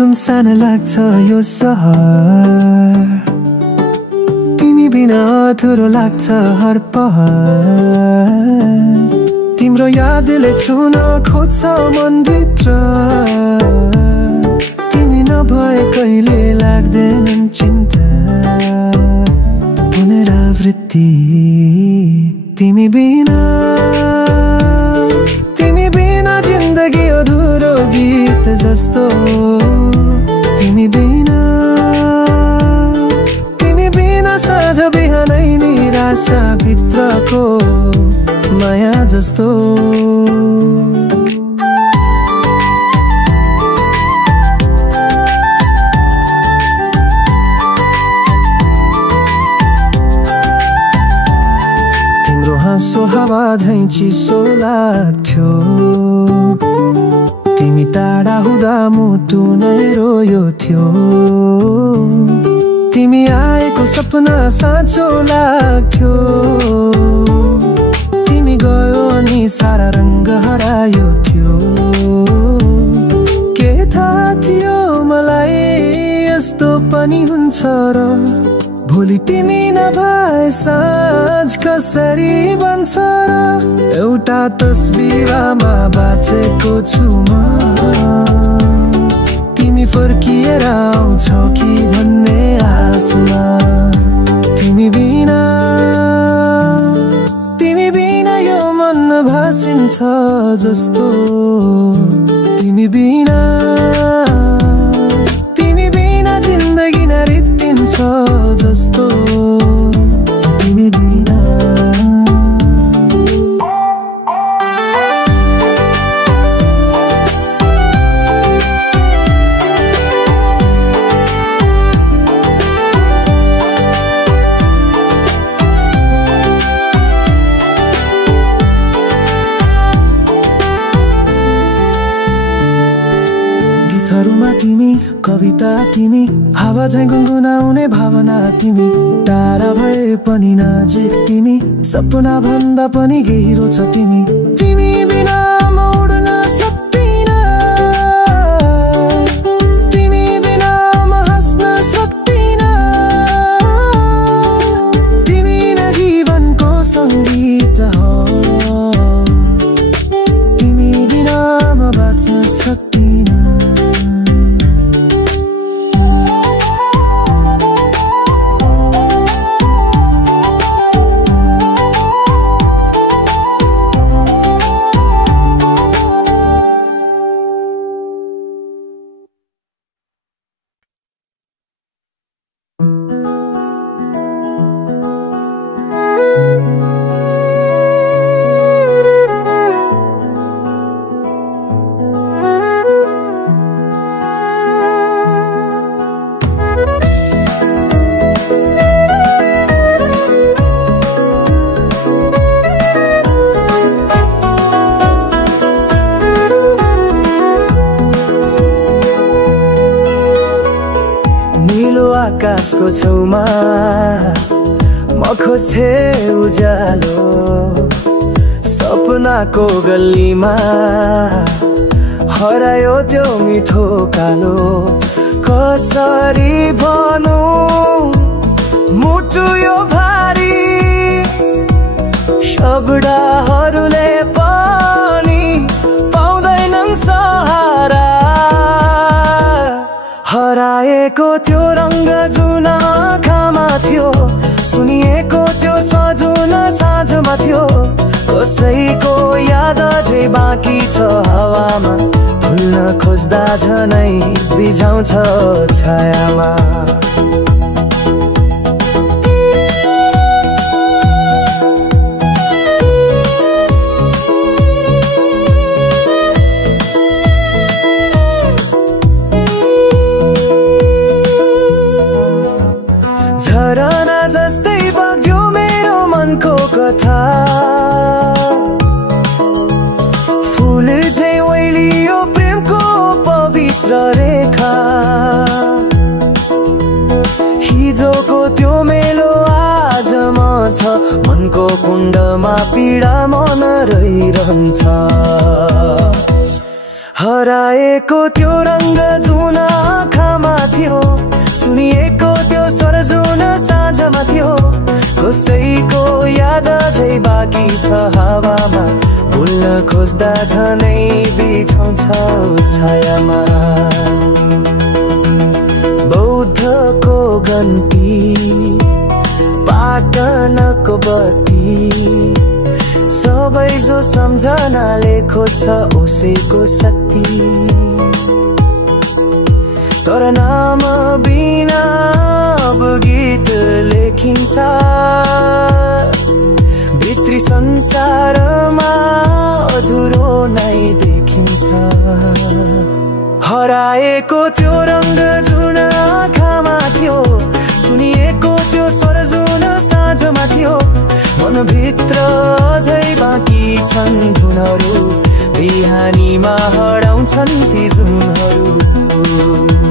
सुनसान लाग्छ यो सहर, तिमी बिना अधुरो लाग्छ हर पहर। तिम्रो यादले छुन खोज्छ मनभित्र, तिमी नभए कहिले लाग्दैनन् चिन्ता। पुनरावृत्ति तिमी बिना जिन्दगी अधुरो गीत जस्तो। तिमी बिना साँझ बिहानै निराशा भित्रको माया जस्तो। तिम्रो हाँसो हावा झैँ चिसो लाग्थ्यो, तिमी टाढा हुँदा मुटु नै रोयो थियो। तिमी आएको सपना साँचो लाग्थ्यो, तिमी गयो अनि सारा रङ्ग हरायो थियो। के थाहा थियो मलाई यस्तो पनि हुन्छ र, भोलि तिमी नभए साँझ कसरी बन्छ र। एउटा तस्बिरमा बाँचेको छु म, तिमी फर्किएर आउँछौ कि भन्ने आशमा। तिमी बिना यो मन भासिन्छ जस्तो। तिमी बिना जिन्दगी नरित्तिन्छ जस्तो। तिमी बिना गीतहरुमा तिमी, कविता तिमी, हावा झैँ गुनगुनाउने भावना तिमी। टाढा भए पनि नजिक तिमी, सपना भन्दा पनि गहिरो छ तिमी। तिमी बिना म उड्न सक्दिन, तिमी बिना म हाँस्न सक्दिन। तिमी नै जीवनको सङ्गीत हो, तिमी बिना म बाँच्न सक्दिन। आकाशको छेउमा म खोज्थे उज्यालो, सपनाको गल्लीमा हरायो त्यो मिठो कालो। कसरी भनौं मुटु यो भारी, शब्दहरूले पनि पाउँदैनन् सहारा। हराएको त्यो रङ्ग जुन आँखामा थियो, सुनिएको त्यो सजुन साँझमा थियो। कसैको याद अझै बाँकी छ हावामा, भुल्न खोज्दा झनै बिझाउँछ छायामा। झरना जस्तै बग्यो मेरो मनको कथा, फुल झै ओइलियो प्रेमको पवित्र रेखा। हिजोको त्यो मेलो आजमा छ, मनको कुण्डमा पीडा मन रहिरहन्छ। हराएको त्यो रंग जुन आँखामा थियो, सुनिएको त्यो स्वर जुन साँझमा थियो, कसैको याद अझै बाँकी छ हावामा, भुल्न खोज्दा झनै बिछाउँछौ छायामा। बौद्धको गन्ती, पाटनको बत्ती, सबै जो सम्झनाले खोज्छ ओसेको सत्ती। तर नाम बिना अब गीत लेखिन्छ, भित्री संसारमा अधुरो नै देखिन्छ। हराएको त्यो रंग जुन आँखामा थियो, सुनिएको त्यो स्वर जुन साँझमा थियो, मनभित्र अझै बाँकी छन् धुनहरू, बिहानीमा हराउँछन् ती जुनहरू।